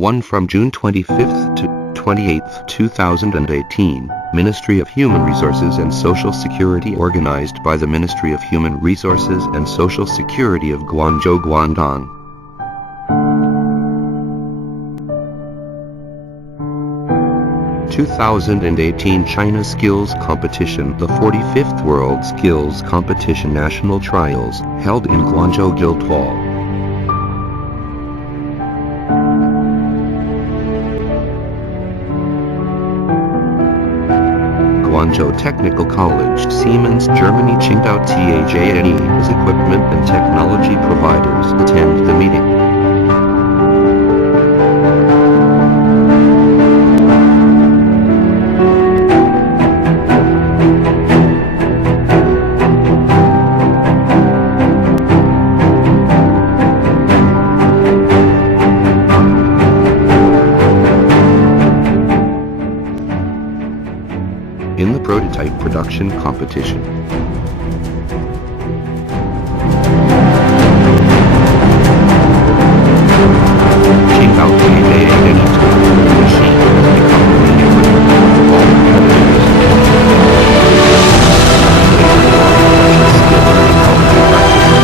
One from June 25th to 28th, 2018, Ministry of Human Resources and Social Security, organized by the Ministry of Human Resources and Social Security of Guangzhou, Guangdong. "2018 China Skills Competition", the 45th World Skills Competition National Trials, held in Guangzhou Guildhall. Guangzhou Technical College, Siemens, Germany, Qingdao TAJNE's equipment and technology providers attend the meeting. In the prototype production competition, Qingdao TAJNE tool machine has become the main equipment for all competitors. Skill learning helps you practice techniques,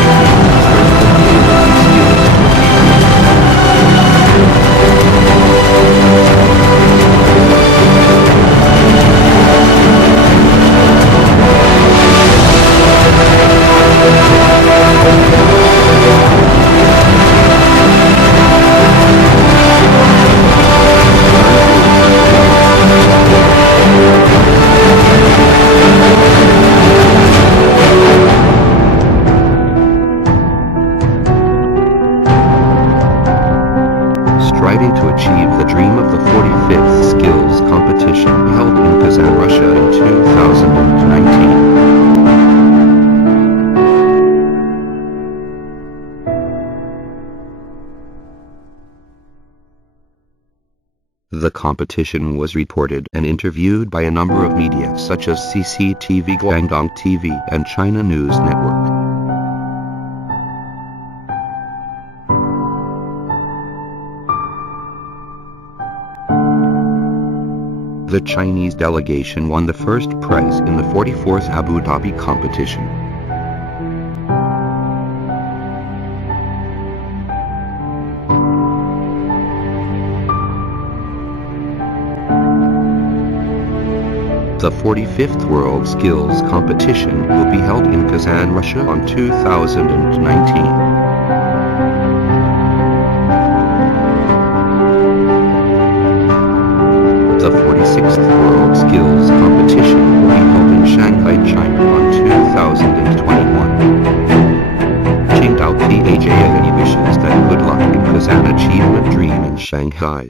strengthen ability skills to achieve. Striving to achieve the dream of the 45th Skills Competition held in Kazan, Russia in 2019. The competition was reported and interviewed by a number of media such as CCTV, Guangdong TV, and China News Network. The Chinese delegation won the first prize in the 44th Abu Dhabi competition. The 45th World Skills Competition will be held in Kazan, Russia on 2019. The 46th World Skills Competition will be held in Shanghai, China on 2021. Qingdao TAJNE wishes that good luck in Kazan achievement dream in Shanghai.